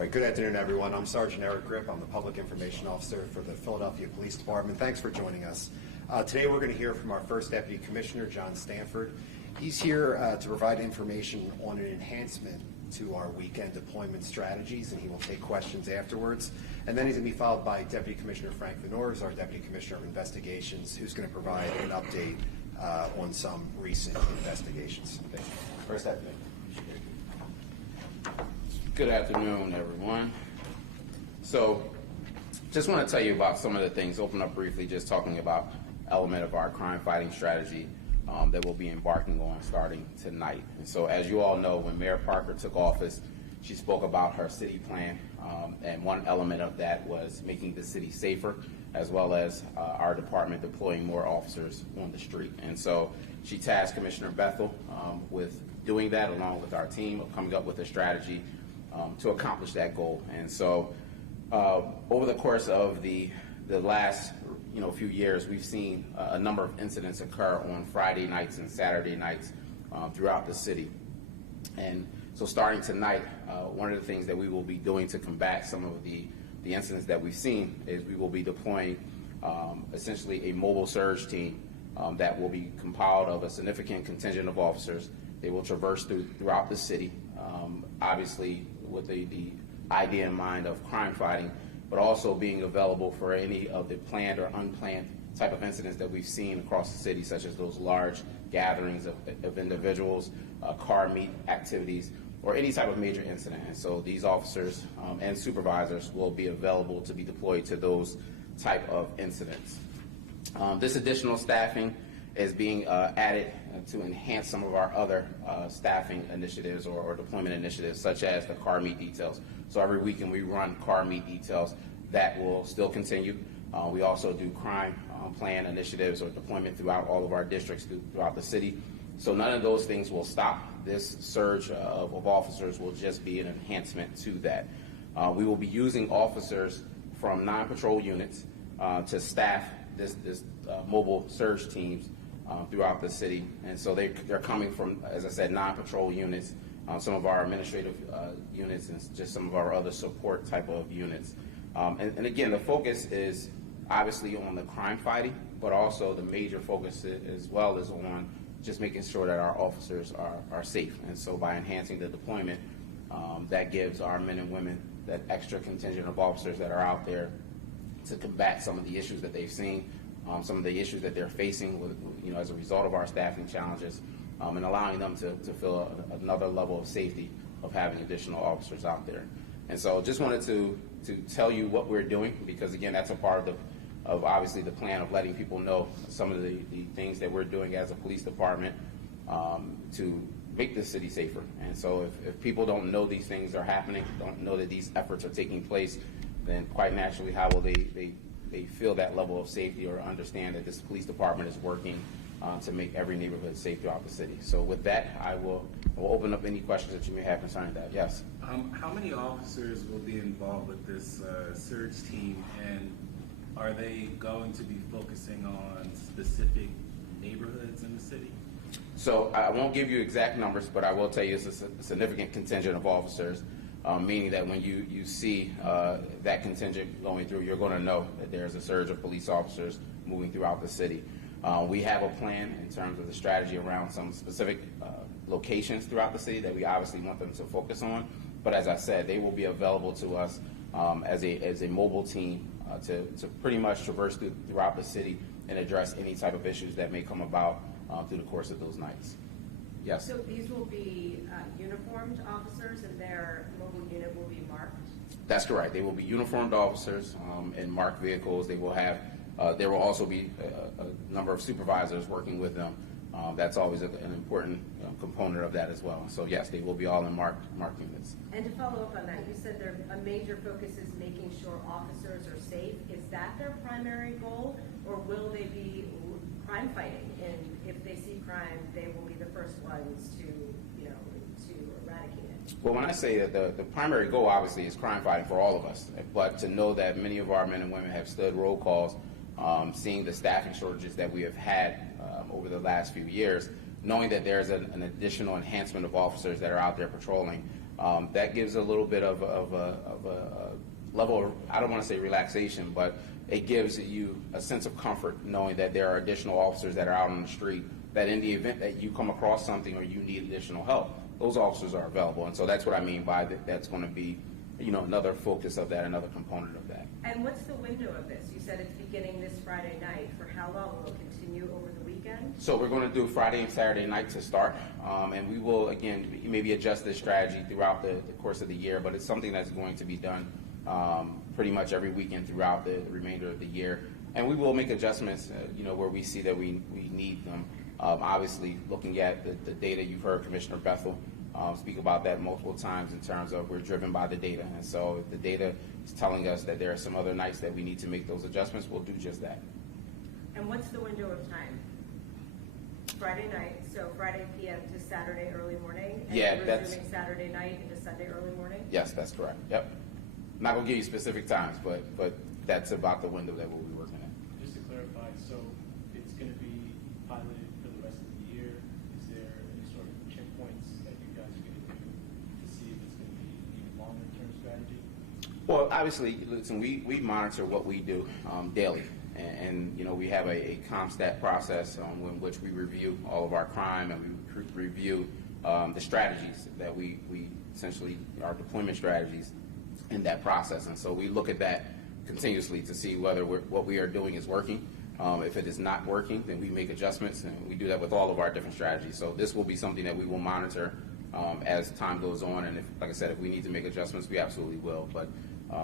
right, good afternoon, everyone. I'm Sergeant Eric Grip. I'm the Public Information Officer for the Philadelphia Police Department. Thanks for joining us. Today we're going to hear from our first Deputy Commissioner, John Stanford. He's here to provide information on an enhancement to our weekend deployment strategies, and he will take questions afterwards. And then he's going to be followed by Deputy Commissioner Frank Venors, our Deputy Commissioner of Investigations, who's going to provide an update on some recent investigations. First Deputy. Good afternoon, everyone. So just want to tell you about some of the things, open up briefly, just talking about element of our crime fighting strategy that we'll be embarking on starting tonight. And so as you all know, when Mayor Parker took office, she spoke about her city plan, and one element of that was making the city safer, as well as our department deploying more officers on the street. And so she tasked Commissioner Bethel with doing that along with our team of coming up with a strategy to accomplish that goal. And so over the course of the last few years, we've seen a number of incidents occur on Friday nights and Saturday nights throughout the city. And so starting tonight, one of the things that we will be doing to combat some of the incidents that we've seen is we will be deploying essentially a mobile surge team that will be compiled of a significant contingent of officers. They will traverse throughout the city, obviously with the idea in mind of crime fighting, but also being available for any of the planned or unplanned type of incidents that we've seen across the city, such as those large gatherings of individuals, car meet activities, or any type of major incident. And so these officers and supervisors will be available to be deployed to those type of incidents. This additional staffing is being added to enhance some of our other staffing initiatives or deployment initiatives, such as the car meet details. So every weekend we run car meet details. That will still continue. We also do crime plan initiatives or deployment throughout all of our districts throughout the city. So none of those things will stop. This surge of officers will just be an enhancement to that. We will be using officers from non-patrol units to staff this mobile surge teams throughout the city. And so they're coming from, as I said, non-patrol units, some of our administrative units, and just some of our other support type of units. And again, the focus is obviously on the crime fighting, but also the major focus as well is on just making sure that our officers are safe. And so by enhancing the deployment, that gives our men and women that extra contingent of officers that are out there to combat some of the issues that they've seen, some of the issues that they're facing with, as a result of our staffing challenges, and allowing them to feel another level of safety of having additional officers out there. And so just wanted to tell you what we're doing, because again, that's a part of obviously the plan of letting people know some of the things that we're doing as a police department to make the city safer. And so if people don't know these things are happening, don't know that these efforts are taking place, then quite naturally, how will they feel that level of safety or understand that this police department is working to make every neighborhood safe throughout the city? So with that, I will open up any questions that you may have concerning that. Yes? How many officers will be involved with this surge team, and are they going to be focusing on specific neighborhoods in the city? So I won't give you exact numbers, but I will tell you it's a significant contingent of officers, meaning that when you see that contingent going through, you're going to know that there's a surge of police officers moving throughout the city. We have a plan in terms of the strategy around some specific locations throughout the city that we obviously want them to focus on. But as I said, they will be available to us as a mobile team to pretty much traverse throughout the city and address any type of issues that may come about through the course of those nights. Yes? So these will be uniformed officers, and their mobile unit will be marked? That's correct. They will be uniformed officers in marked vehicles. They will have, there will also be a number of supervisors working with them. That's always an important component of that as well. So yes, they will be all in marked units. And to follow up on that, you said a major focus is making sure officers are safe. Is that their primary goal, or will they be crime fighting? And if they see crime, they will be the first ones to eradicate it? Well, when I say that the primary goal obviously is crime fighting for all of us, but to know that many of our men and women have stood roll calls, seeing the staffing shortages that we have had over the last few years, knowing that there's an additional enhancement of officers that are out there patrolling, That gives a little bit of a level of, I don't want to say relaxation, but it gives you a sense of comfort knowing that there are additional officers that are out on the street, that in the event that you come across something or you need additional help, those officers are available. And so that's what I mean by that. That's going to be, another focus of that, another component of that. And what's the window of this? You said it's beginning this Friday night. For how long? Will it continue over the weekend? So we're going to do Friday and Saturday night to start, and we will, again, maybe adjust this strategy throughout the course of the year, but it's something that's going to be done pretty much every weekend throughout the remainder of the year. And we will make adjustments, where we see that we need them. Obviously, looking at the data, you've heard Commissioner Bethel speak about that multiple times in terms of we're driven by the data. And so if the data is telling us that there are some other nights that we need to make those adjustments, we'll do just that. And what's the window of time? Friday night, so Friday PM to Saturday early morning? Yeah, and that's... resuming Saturday night into Sunday early morning? Yes, that's correct. Yep. I'm not going to give you specific times, but that's about the window that we'll be working in. Just to clarify, so it's going to be piloted for the rest of the year. Is there any sort of checkpoints that you guys are going to do to see if it's going to be an even longer term strategy? Well, obviously, listen, we monitor what we do daily. And we have a ComStat process in which we review all of our crime, and we review the strategies that we essentially, our deployment strategies in that process. And so we look at that continuously to see whether what we are doing is working. If it is not working, then we make adjustments, and we do that with all of our different strategies. So this will be something that we will monitor as time goes on. And if, like I said, if we need to make adjustments, we absolutely will. But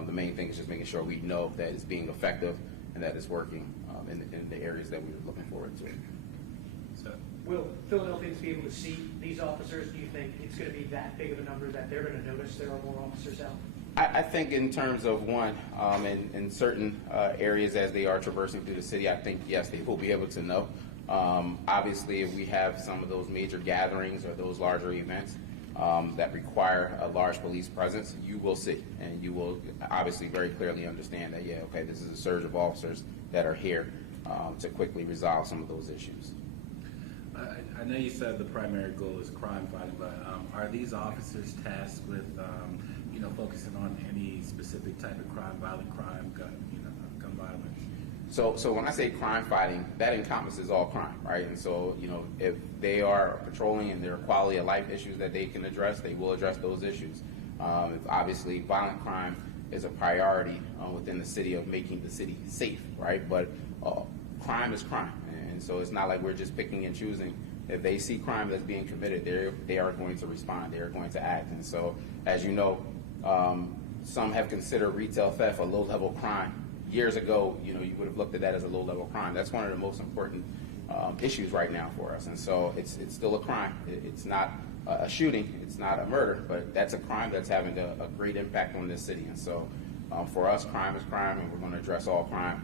the main thing is just making sure we know that it's being effective and that it's working in the areas that we were looking forward to. So, Will Philadelphians be able to see these officers? Do you think it's going to be that big of a number that they're going to notice there are more officers out? I think in terms of one, in certain areas as they are traversing through the city, I think, yes, they will be able to know. Obviously, if we have some of those major gatherings or those larger events that require a large police presence, you will see, and you will obviously very clearly understand that, yeah, okay, this is a surge of officers that are here to quickly resolve some of those issues. I know you said the primary goal is crime fighting, but are these officers tasked with, focusing on any specific type of crime, violent crime, gun violence? So when I say crime fighting, that encompasses all crime, right? And so, if they are patrolling and there are quality of life issues that they can address, they will address those issues. If obviously violent crime is a priority within the city of making the city safe, right? But crime is crime. And so it's not like we're just picking and choosing. If they see crime that's being committed, they are going to respond. They are going to act. And so, as you know, some have considered retail theft a low-level crime. Years ago, you would have looked at that as a low-level crime. That's one of the most important issues right now for us. And so it's still a crime. It's not a shooting. It's not a murder. But that's a crime that's having a great impact on this city. And so for us, crime is crime, and we're going to address all crime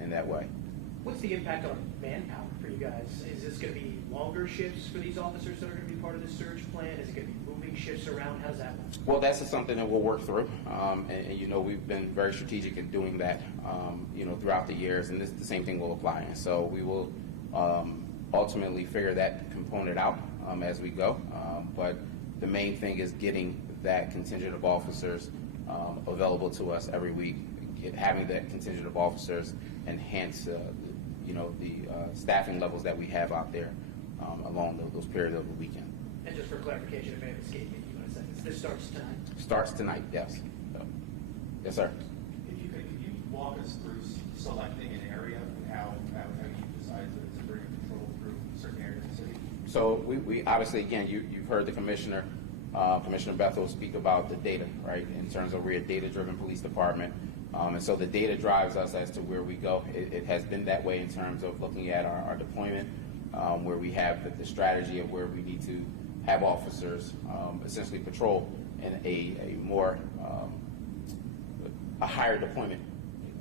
in that way. What's the impact on manpower for you guys? Is this going to be longer shifts for these officers that are going to be part of the surge plan? Is it going to be moving shifts around? How's that work? Well, that's something that we'll work through. And we've been very strategic in doing that, throughout the years. And the same thing will apply. And so we will ultimately figure that component out as we go. But the main thing is getting that contingent of officers available to us every week, having that contingent of officers enhance the staffing levels that we have out there along those periods of the weekend. And just for clarification, it may have escaped me in a second. This starts tonight? Starts tonight, yes. Yes, sir. If you could you walk us through selecting an area and how you decide to bring control through certain areas of the city? So we obviously, again, you've heard the Commissioner Bethel speak about the data, right, in terms of we're a data-driven police department. And so the data drives us as to where we go. It has been that way in terms of looking at our deployment, where we have the strategy of where we need to have officers essentially patrol in a more a higher deployment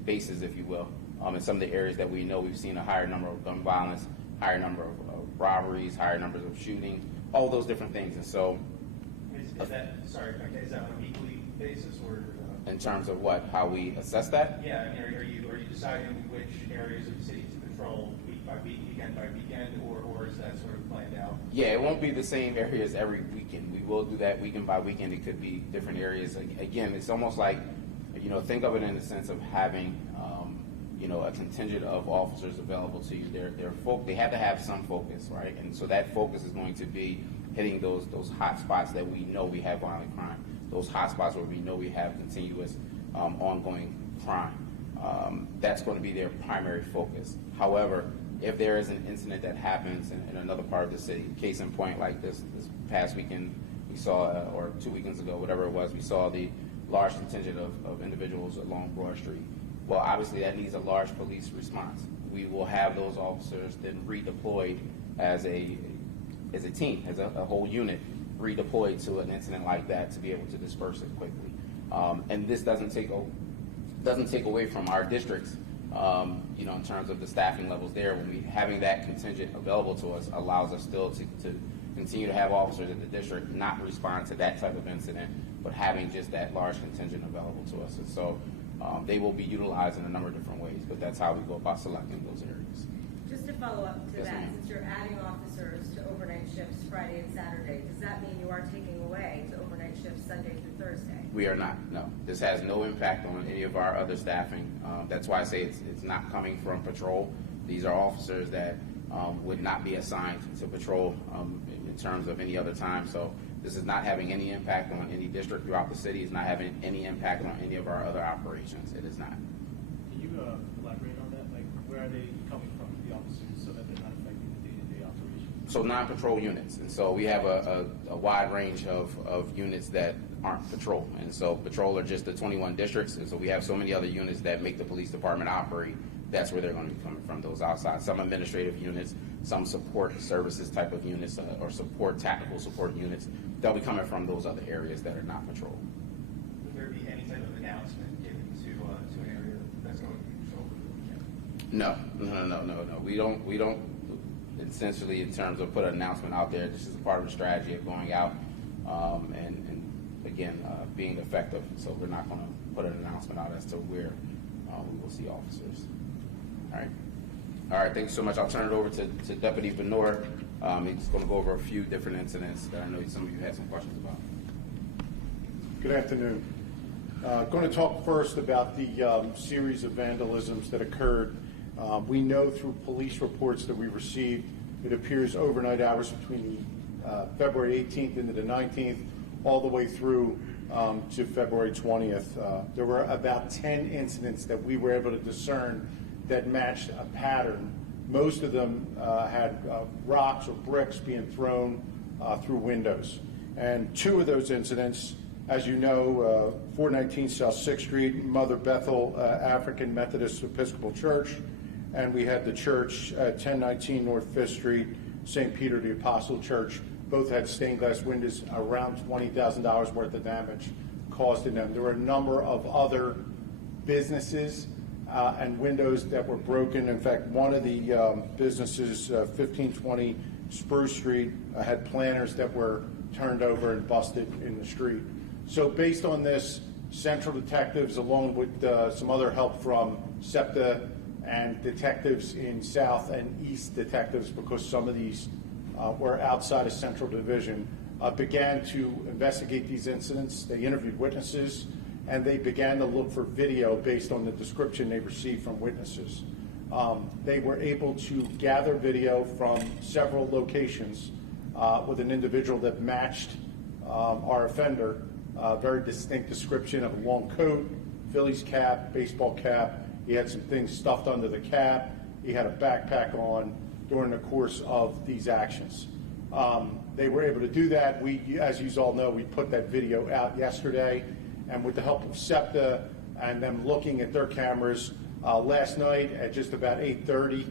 basis, if you will, in some of the areas that we know we've seen a higher number of gun violence, higher number of robberies, higher numbers of shootings, all those different things. And so, is that on a weekly basis or? In terms of what, how we assess that? Yeah, I mean, are you deciding which areas of the city to patrol week weekend by weekend, or is that sort of planned out? Yeah, it won't be the same areas every weekend. We will do that weekend by weekend. It could be different areas. Again, it's almost like, think of it in the sense of having, a contingent of officers available to you. They have to have some focus, right? And so that focus is going to be hitting those hot spots that we know we have violent crime, those hot spots where we know we have continuous ongoing crime. That's going to be their primary focus. However, if there is an incident that happens in another part of the city, case in point, like this past weekend, we saw, or 2 weekends ago, whatever it was, we saw the large contingent of individuals along Broad Street. Well, obviously that needs a large police response. We will have those officers then redeployed as a team, as a whole unit, redeployed to an incident like that to be able to disperse it quickly. And this doesn't take away from our districts, in terms of the staffing levels there. When we having that contingent available to us allows us still to continue to have officers in the district not respond to that type of incident, but having just that large contingent available to us. And so they will be utilized in a number of different ways, but that's how we go about selecting those areas. Just to follow up to Yes, that, ma'am. since you're adding officers to overnight shifts Friday and Saturday, does that mean you are taking away to overnight shifts Sunday through Thursday? We are not, no. This has no impact on any of our other staffing. That's why I say it's not coming from patrol. These are officers that would not be assigned to patrol in terms of any other time. So this is not having any impact on any district throughout the city. It's not having any impact on any of our other operations. It is not. Can you elaborate on that? Like, where are they coming from, the officers, so that they're not affecting the day-to-day operations? So non-patrol units, and so we have a wide range of units that aren't patrol, and so patrol are just the 21 districts, and so we have so many other units that make the police department operate. That's where they're going to be coming from, those outside. Some administrative units, some support services type of units, or tactical support units. They'll be coming from those other areas that are not patrol. Would there be any type of announcement given to an area that's going to be patrolled for the weekend? No. We don't essentially, in terms of put an announcement out there. This is a part of the strategy of going out and again, being effective. So we're not going to put an announcement out as to where we will see officers. All right, thank you so much. I'll turn it over to Deputy Venor. He's going to go over a few different incidents that I know some of you had some questions about. Good afternoon. Going to talk first about the series of vandalisms that occurred. We know through police reports that we received, it appears overnight hours between the February 18th into the 19th, all the way through to February 20th. There were about 10 incidents that we were able to discern that matched a pattern. Most of them had rocks or bricks being thrown through windows. And two of those incidents, as you know, 419 South 6th Street, Mother Bethel African Methodist Episcopal Church, and we had the church at 1019 North 5th Street, St. Peter the Apostle Church. Both had stained glass windows, around $20,000 worth of damage caused in them. There were a number of other businesses and windows that were broken. In fact, one of the businesses, 1520 Spruce Street, had planters that were turned over and busted in the street. So based on this, Central Detectives, along with some other help from SEPTA and detectives in South and East Detectives, because some of these were outside of Central Division, began to investigate these incidents. They interviewed witnesses, and they began to look for video based on the description they received from witnesses. They were able to gather video from several locations with an individual that matched our offender, very distinct description of a long coat, Phillies cap, baseball cap. He had some things stuffed under the cap. He had a backpack on during the course of these actions. They were able to do that. We, as you all know, we put that video out yesterday, and with the help of SEPTA and them looking at their cameras, last night at just about 8:30,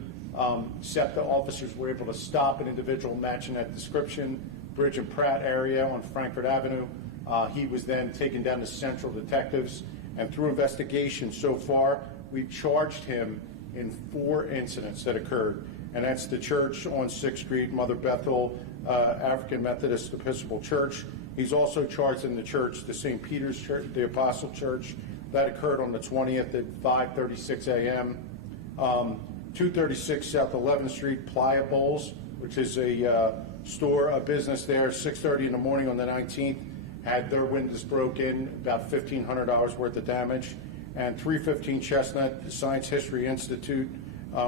SEPTA officers were able to stop an individual matching that description, Bridge and Pratt area on Frankfurt Avenue. He was then taken down to Central Detectives, and through investigation so far, we've charged him in 4 incidents that occurred, and that's the church on 6th Street, Mother Bethel African Methodist Episcopal Church. He's also charged in the church, the St. Peter's Church, the Apostle Church. That occurred on the 20th at 5:36 a.m. 236 South 11th Street, Playa Bowls, which is a store, a business there, 6:30 in the morning on the 19th, had their windows broken, about $1,500 worth of damage. And 315 Chestnut, the Science History Institute,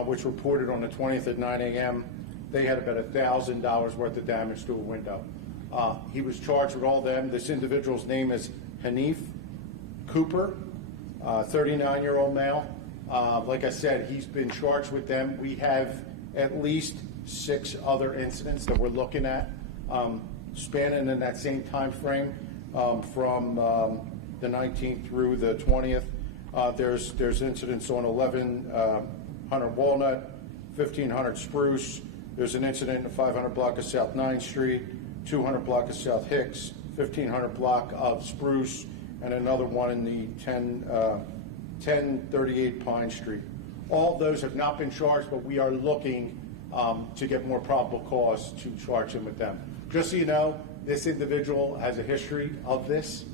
which reported on the 20th at 9 a.m., they had about $1,000 worth of damage to a window. He was charged with all them. This individual's name is Hanif Cooper, 39-year-old male. Like I said, he's been charged with them. We have at least 6 other incidents that we're looking at, spanning in that same time frame from the 19th through the 20th. There's incidents on 1100 Walnut, 1500 Spruce. There's an incident in the 500 block of South 9th Street, 200 block of South Hicks, 1500 block of Spruce, and another one in the 1038 Pine Street. All of those have not been charged, but we are looking to get more probable cause to charge him with them. Just so you know, this individual has a history of this.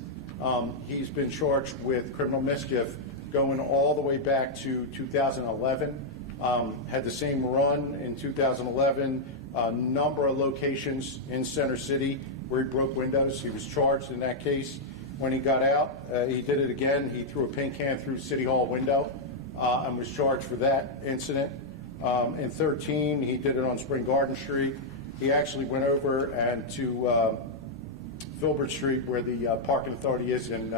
He's been charged with criminal mischief going all the way back to 2011. Had the same run in 2011, a number of locations in Center City where he broke windows. He was charged in that case. When he got out, he did it again. He threw a paint can through City Hall window and was charged for that incident. In 13, he did it on Spring Garden Street. He actually went over and to Filbert Street, where the parking authority is, and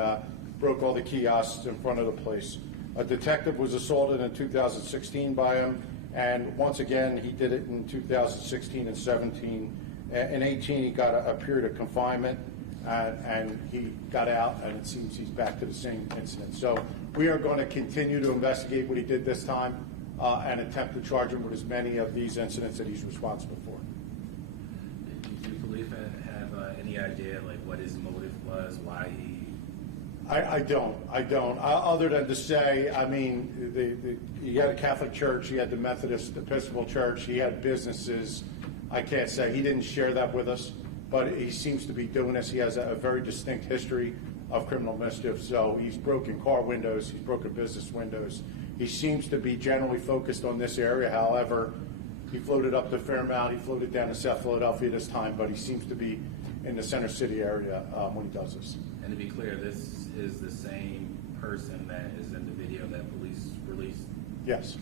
broke all the kiosks in front of the place. A detective was assaulted in 2016 by him, and once again, he did it in 2016 and 17. In 18, he got a period of confinement, and he got out, and it seems he's back to the same incident. So we are going to continue to investigate what he did this time and attempt to charge him with as many of these incidents that he's responsible for. Do you believe have any idea like what his motive was, why he? I don't. Other than to say, I mean, he had a Catholic church, he had the Methodist Episcopal Church, he had businesses. I can't say. He didn't share that with us, but he seems to be doing this. He has a very distinct history of criminal mischief. So he's broken car windows, he's broken business windows. He seems to be generally focused on this area. However, he floated up to Fairmount, he floated down to South Philadelphia this time, but he seems to be in the Center City area when he does this. And to be clear, this is the same person that is in the video that police released? Yes.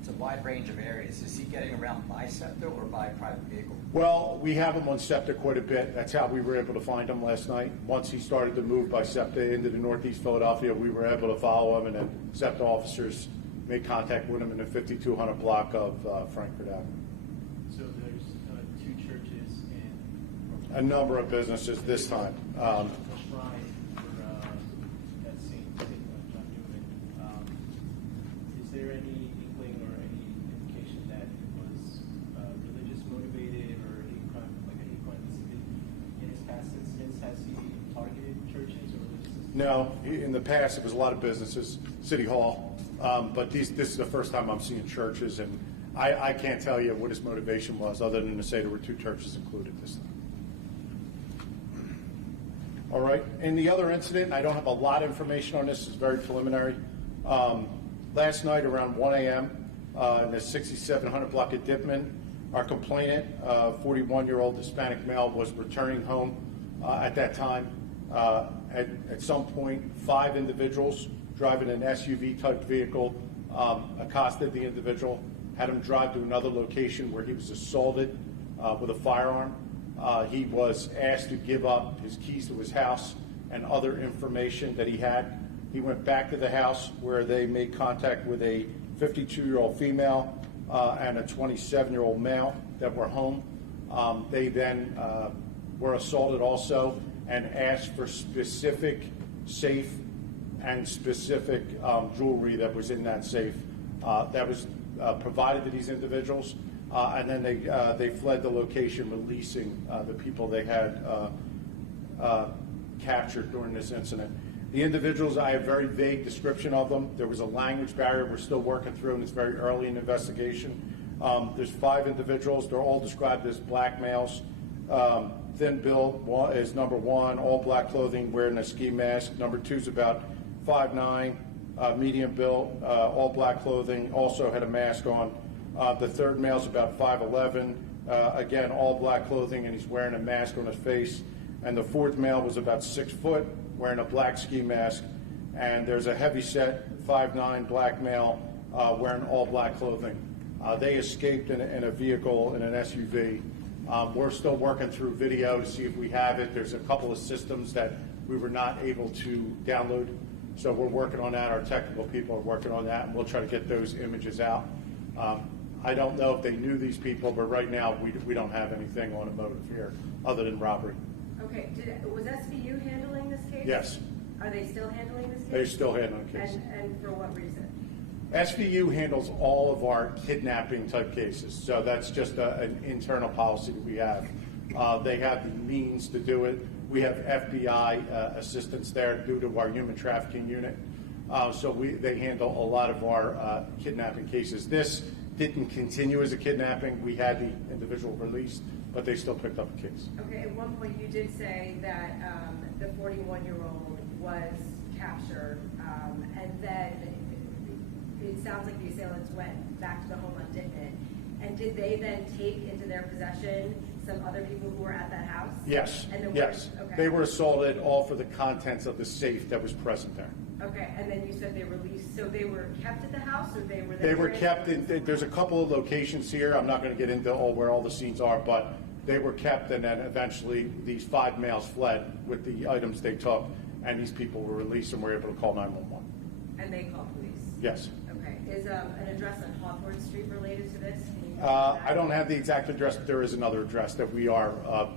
It's a wide range of areas. Is he getting around by SEPTA or by private vehicle? Well, we have him on SEPTA quite a bit. That's how we were able to find him last night. Once he started to move by SEPTA into the Northeast Philadelphia, we were able to follow him, and then SEPTA officers made contact with him in the 5200 block of Frankfurt Avenue. So there's 2 churches and A number of businesses this time. a shrine for that Saint John Newman. Is there any inkling or any indication that it was religious motivated or a hate crime, like a hate crime incident? In his past incidents, has he targeted churches or religious institutions? No, in the past it was a lot of businesses, City Hall, but this is the first time I'm seeing churches, and I can't tell you what his motivation was other than to say there were 2 churches included this time. All right, in the other incident, I don't have a lot of information on this, it's very preliminary. Last night around 1 a.m. In the 6700 block of Dipman, our complainant, 41-year-old Hispanic male, was returning home at that time. At some point, 5 individuals driving an SUV-type vehicle accosted the individual, had him drive to another location where he was assaulted with a firearm. He was asked to give up his keys to his house and other information that he had. He went back to the house where they made contact with a 52-year-old female and a 27-year-old male that were home. They then were assaulted also and asked for specific safe and specific jewelry that was in that safe. That was provided to these individuals. And then they fled the location, releasing the people they had captured during this incident. The individuals, I have a very vague description of them. There was a language barrier we're still working through, and it's very early in the investigation. There's 5 individuals. They're all described as black males. Thin build is number 1, all black clothing, wearing a ski mask. Number 2 is about 5'9", medium built, all black clothing, also had a mask on. The third male's about 5'11", again, all black clothing, and he's wearing a mask on his face. And the fourth male was about 6 foot, wearing a black ski mask. And there's a heavy-set 5'9" black male wearing all black clothing. They escaped in a vehicle, in an SUV. We're still working through video to see if we have it. There's a couple of systems that we were not able to download, so we're working on that. Our technical people are working on that, and we'll try to get those images out. I don't know if they knew these people, but right now we don't have anything on a motive here other than robbery. Okay, was SVU handling this case? Yes. Are they still handling this case? They're still handling the case. And for what reason? SVU handles all of our kidnapping type cases, so that's just an internal policy that we have. They have the means to do it. We have FBI assistance there due to our human trafficking unit. So they handle a lot of our kidnapping cases. This didn't continue as a kidnapping. We had the individual released, but they still picked up the case. Okay, at one point you did say that the 41-year-old was captured, and then it sounds like the assailants went back to the home on Dittman. And did they then take into their possession some other people who were at that house? Yes, And then yes. Okay. They were assaulted, all for the contents of the safe that was present there. Okay, and then you said they released, so they were kept at the house, or they were? They were kept in, there's a couple of locations here. I'm not going to get into where all the scenes are, but they were kept, and then eventually these 5 males fled with the items they took, and these people were released and were able to call 911. And they called police? Yes. Okay, is an address on Hawthorne Street related to this? Can you I don't have the exact address, but there is another address that we are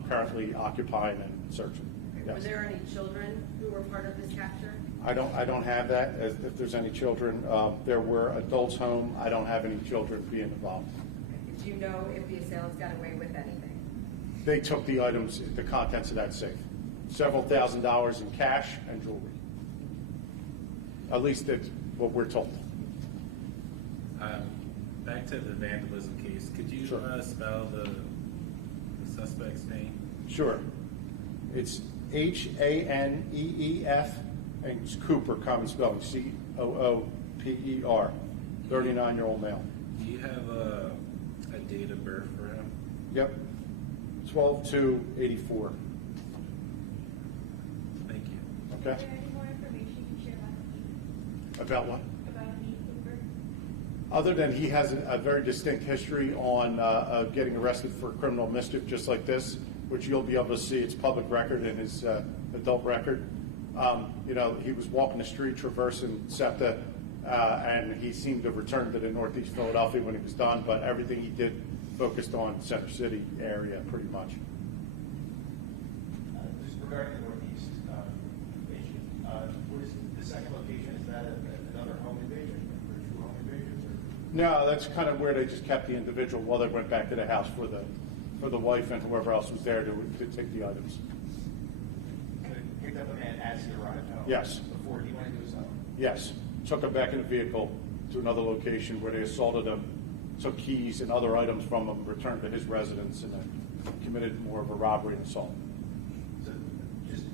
currently occupying and searching. Were Yes. there any children who were part of this capture? I don't have that, if there's any children. There were adults home. I don't have any children being involved. Do you know if the assailants got away with anything? They took the items, the contents of that safe. Several $1,000s in cash and jewelry. At least that's what we're told. Back to the vandalism case, could you Sure. spell the suspect's name? Sure. It's Haneef, and it's Cooper, common spelling, Cooper, 39-year-old male. Do you have a date of birth for him? Yep, 12/2/84. Thank you. Okay. Is there any more information you can share About what? about Lee Cooper? Other than he has a very distinct history on getting arrested for criminal mischief just like this, which you'll be able to see. It's public record in his adult record. You know, he was walking the street traversing SEPTA, and he seemed to return to the Northeast Philadelphia when he was done, but everything he did focused on Center City area pretty much. Just regarding the Northeast issue, what is the second location? Is that another home invasion or two home invasions? No, that's kind of where they just kept the individual while they went back to the house for the wife and whoever else was there to take the items. Picked up a man as he arrived home? Yes. Before he went to his home? Yes, took him back in the vehicle to another location where they assaulted him, took keys and other items from him, returned to his residence, and then committed more of a robbery and assault. So just,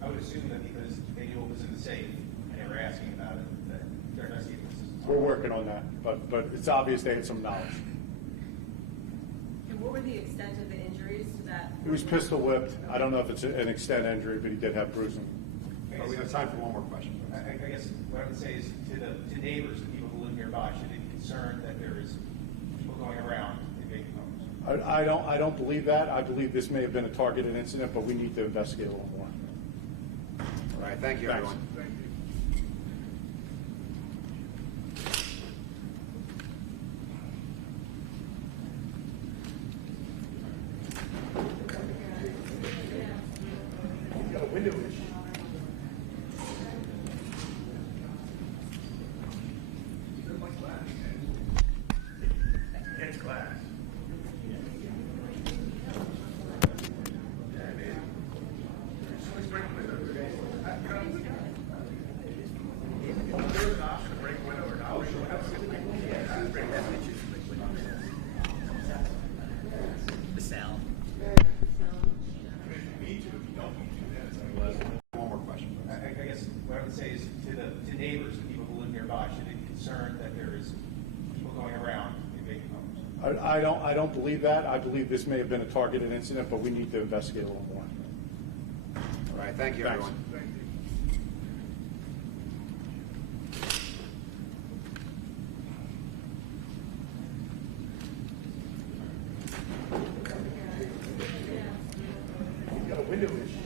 I would assume that because they knew what was in the safe and they were asking about it, that they're investigating this. We're working on that, but it's obvious they had some knowledge. And what were the extent of the injuries to that? He was pistol whipped. I don't know if it's an extent injury, but he did have bruising. Oh, we have time for one more question. I guess what I would say is to neighbors, the people who live nearby, should they be concerned that there is people going around invading homes? I don't believe that. I believe this may have been a targeted incident, but we need to investigate a little more. All right, thank you, Thanks. everyone. is to neighbors, the people who live nearby, should they be concerned that there is people going around in vacant homes? I don't believe that. I believe this may have been a targeted incident, but we need to investigate a little more. All right, thank you, Thanks. everyone. Got a window issue.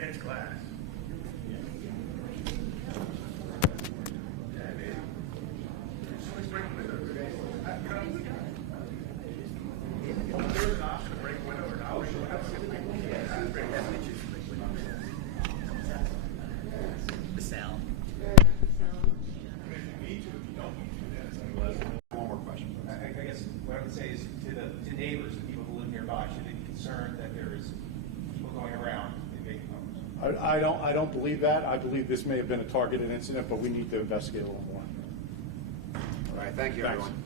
It's glass. The sound. One more question. I guess what I would say is to neighbors, the people who live nearby, should they be concerned that there is people going around in vacant homes? I don't believe that. I believe this may have been a targeted incident, but we need to investigate a little more. All right, thank you, Thanks. everyone.